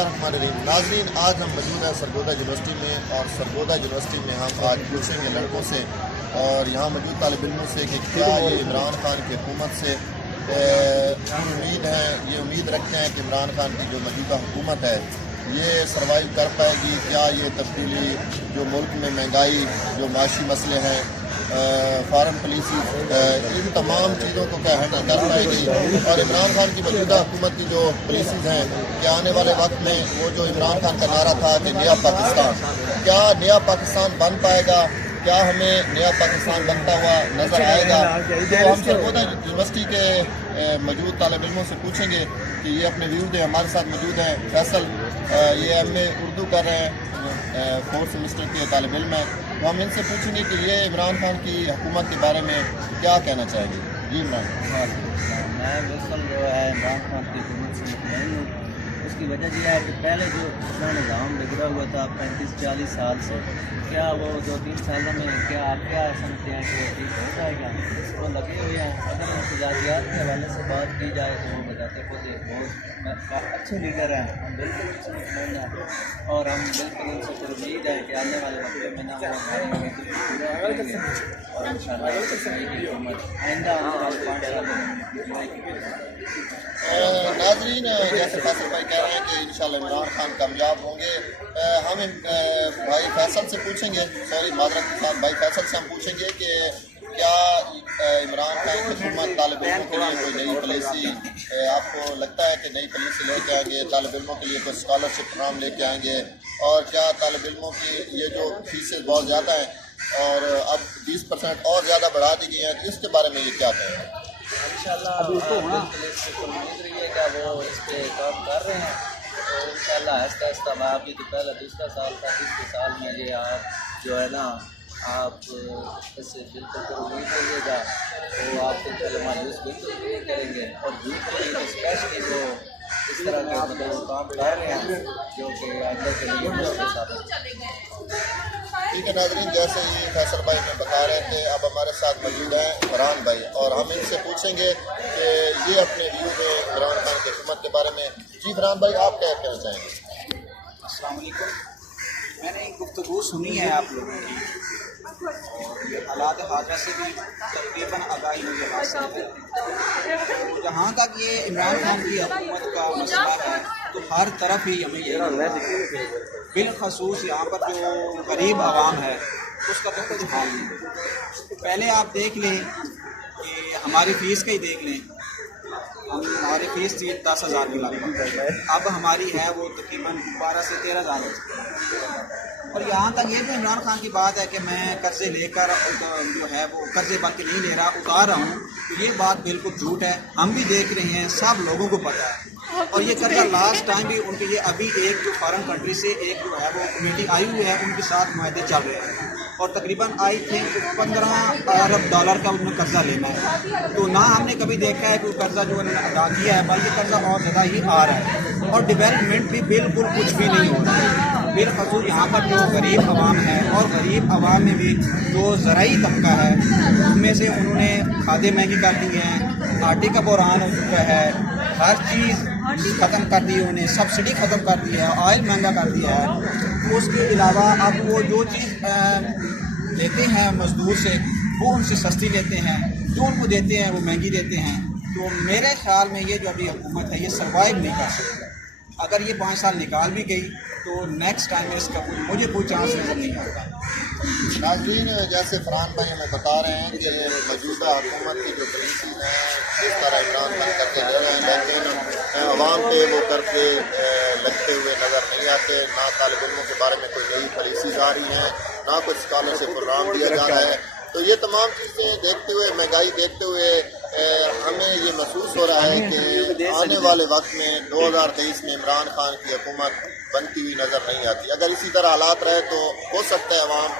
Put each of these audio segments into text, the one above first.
बिस्मिल्लाहिर्रहमानिर्रहीम। नाज़रीन, आज हम मौजूद हैं सरगोदा यूनिवर्सिटी में और सरगोदा यूनिवर्सिटी में हम आज पूछेंगे लड़कों से और यहाँ मौजूद तालिब इल्मों से कि क्या ये इमरान खान की हुकूमत से उम्मीद है, ये उम्मीद रखते हैं कि इमरान खान की जो मौजूदा हुकूमत है ये सर्वाइव कर पाएगी। क्या ये तब्दीली जो मुल्क में महंगाई, जो माशी मसले हैं, फॉरेन पॉलिसी, इन तमाम चीज़ों को क्या हैंडल कर पाएगी। और इमरान खान की मौजूदा हुकूमत की जो पॉलिसीज़ हैं, क्या आने वाले वक्त में वो जो इमरान खान का नारा था कि नया पाकिस्तान, क्या नया पाकिस्तान बन पाएगा, क्या हमें नया पाकिस्तान बनता हुआ नज़र आएगा। तो हम सरगोदा यूनिवर्सिटी के मौजूद तालिब इल्मों से पूछेंगे कि ये अपने व्यू दें। हमारे साथ मौजूद हैं फैसल, ये MA उर्दू कर रहे हैं, 4th सेमेस्टर के तालिब इल्म हैं। तो हम इनसे पूछेंगे कि ये इमरान खान की हुकूमत के बारे में क्या कहना चाहेंगे। जी इमरान, मैं बिल्कुल जो है इमरान खान की हुकूमत से मुतमईन हूँ। उसकी वजह यह है कि पहले जो अपना निज़ाम बिगड़ा हुआ था 35-40 साल से, क्या वो 2-3 सालों में क्या आप क्या समझते हैं कि वो ठीक हो जाएगा। वो लगे हुए हैं। अगर इंतजाजियात के हवाले से बात की जाए तो वो बताते खुद बहुत अच्छे लीडर हैं, हम बिल्कुल उनसे मुतमईन हैं और हम बिल्कुल उनसे फिर उम्मीद है कि आने वाले वक्त में ना वो हमारी उम्मीद पूरा करेंगे और इंशाअल्लाह हुकूमत आइंदा आने वाले 5 साल में। नाज़रीन, जैसे फैसल भाई कह रहे हैं कि इंशाल्लाह इमरान खान कामयाब होंगे। हम भाई फैसल से पूछेंगे, सॉरी मादरत के साथ भाई फैसल से हम पूछेंगे कि क्या इमरान खान की हुकूमत तालिब इल्मों के लिए कोई नई पॉलिसी, आपको लगता है कि नई पॉलिसी लेके आएंगे, तालिब इल्मों के लिए कोई स्कॉलरशिप प्रोग्राम लेके आएंगे, और क्या तालिब इल्मों की ये जो फीसें बहुत ज़्यादा हैं और अब 20% और ज़्यादा बढ़ा दी गई हैं, तो इसके बारे में ये क्या कहेंगे। इंशाअल्लाह उम्मीद रहिएगा वो इस पर काम कर रहे हैं तो इंशाअल्लाह आहिस्ता आहिस्ता मैं अभी तो पहला दूसरा साल था, तीसरे साल में ये आप जो है ना आप इससे बिल्कुल पर उम्मीद करिएगा तो आप इंशाअल्लाह मायूस बिल्कुल नहीं करेंगे और बिल्कुल स्पेशली वो इस तरह के मतलब काम कर रहे हैं जो कि आगे के लिए मुश्किल साबित। ठीक है नाज़रीन, जैसे ही फैसल भाई में बता रहे थे, अब हमारे साथ मौजूद हैं फरहान भाई और हम इनसे पूछेंगे कि ये अपने व्यू में इमरान खान की हुकूमत के बारे में। जी फरहान भाई, आप क्या कहना चाहेंगे। अस्सलाम वालेकुम। मैंने एक गुफ्तगू सुनी है आप लोगों की और हालात हाजा से भी तकरीबन आगाही मुझे हासिल है। तो जहाँ तक ये इमरान खान की हुकूमत का मसला है तो हर तरफ ही हमें ये बिलखसूस यहाँ पर जो गरीब आवाम है उसका तो कुछ हाल नहीं। पहले आप देख लें कि हमारी फ़ीस का ही देख लें, हमारी फ़ीस थी 10,000 के लगभग, अब हमारी है वो तकरीबन 12 से 13,000। और यहाँ तक ये जो इमरान खान की बात है कि मैं कर्ज़े लेकर जो है वो कर्ज़े बन के नहीं ले रहा, उतार रहा हूँ, तो ये बात बिल्कुल झूठ है। हम भी देख रहे हैं, सब लोगों को पता है। और ये कर्जा लास्ट टाइम भी उनके लिए अभी एक जो फॉरेन कंट्री से एक जो है वो कमेटी आई हुई है, उनके साथ मुआहदे चल रहे हैं और तकरीबन आई थिंक $15 अरब का उन्होंने कर्जा लेना है। तो ना हमने कभी देखा है कि कर्जा जो उन्होंने अदा किया है, बल्कि कर्जा और ज़्यादा ही आ रहा है और डेवलपमेंट भी बिल्कुल कुछ भी नहीं हो रहा है। बिलखसूस यहाँ पर जो गरीब आवाम है और गरीब आवाम में भी जो ज़राई तबका है उसमें से उन्होंने खादें महंगी कर दी हैं, आटे का बहरान हो चुका है, हर चीज़ ख़त्म कर दी, उन्हें सब्सिडी ख़त्म कर दी है, ऑयल महंगा कर दिया है। उसके अलावा अब वो जो चीज़ लेते हैं मज़दूर से वो उनसे सस्ती लेते हैं, जो उनको देते हैं वो महंगी देते हैं। तो मेरे ख्याल में ये जो अभी हुकूमत है ये सर्वाइव नहीं कर सकती। अगर ये 5 साल निकाल भी गई तो नेक्स्ट टाइम में इसका मुझे कोई चांस नज़र नहीं आता। नाज़रीन, जैसे फरहान भाई हमें बता रहे हैं कि मौजूदा हुकूमत की जो पॉलिसी हैं किस तरह इमरान खान करते जा रहे हैं, लेकिन आवाम पे वो करके लगते हुए नज़र नहीं आते। ना तालिब इल्मों के बारे में कोई नई पॉलिसीज आ रही हैं, ना कोई स्कॉलरशिप प्रोग्राम दिया जा रहा है। तो ये तमाम चीज़ें देखते हुए, महंगाई देखते हुए हमें ये महसूस हो रहा है कि आने वाले वक्त में 2023 में इमरान खान की हुकूमत बनती हुई नज़र नहीं आती। अगर इसी तरह हालात रहे तो हो सकता है अवाम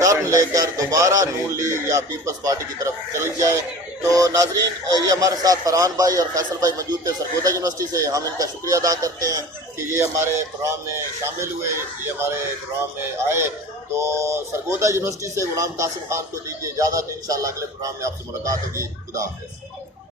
टर्न लेकर दोबारा नून लीग या पीपल्स पार्टी की तरफ चली जाए। तो नाजरीन, ये हमारे साथ फरहान भाई और फैसल भाई मौजूद थे सरगोदा यूनिवर्सिटी से। हम इनका शुक्रिया अदा करते हैं कि ये हमारे प्रोग्राम में शामिल हुए, ये हमारे प्रोग्राम में आए। तो सरगोदा यूनिवर्सिटी से गुलाम कासिम खान को दीजिए इजाज़त। इंशाअल्लाह अगले प्रोग्राम में आपसे मुलाकात होगी। खुदा हाफ़िज़।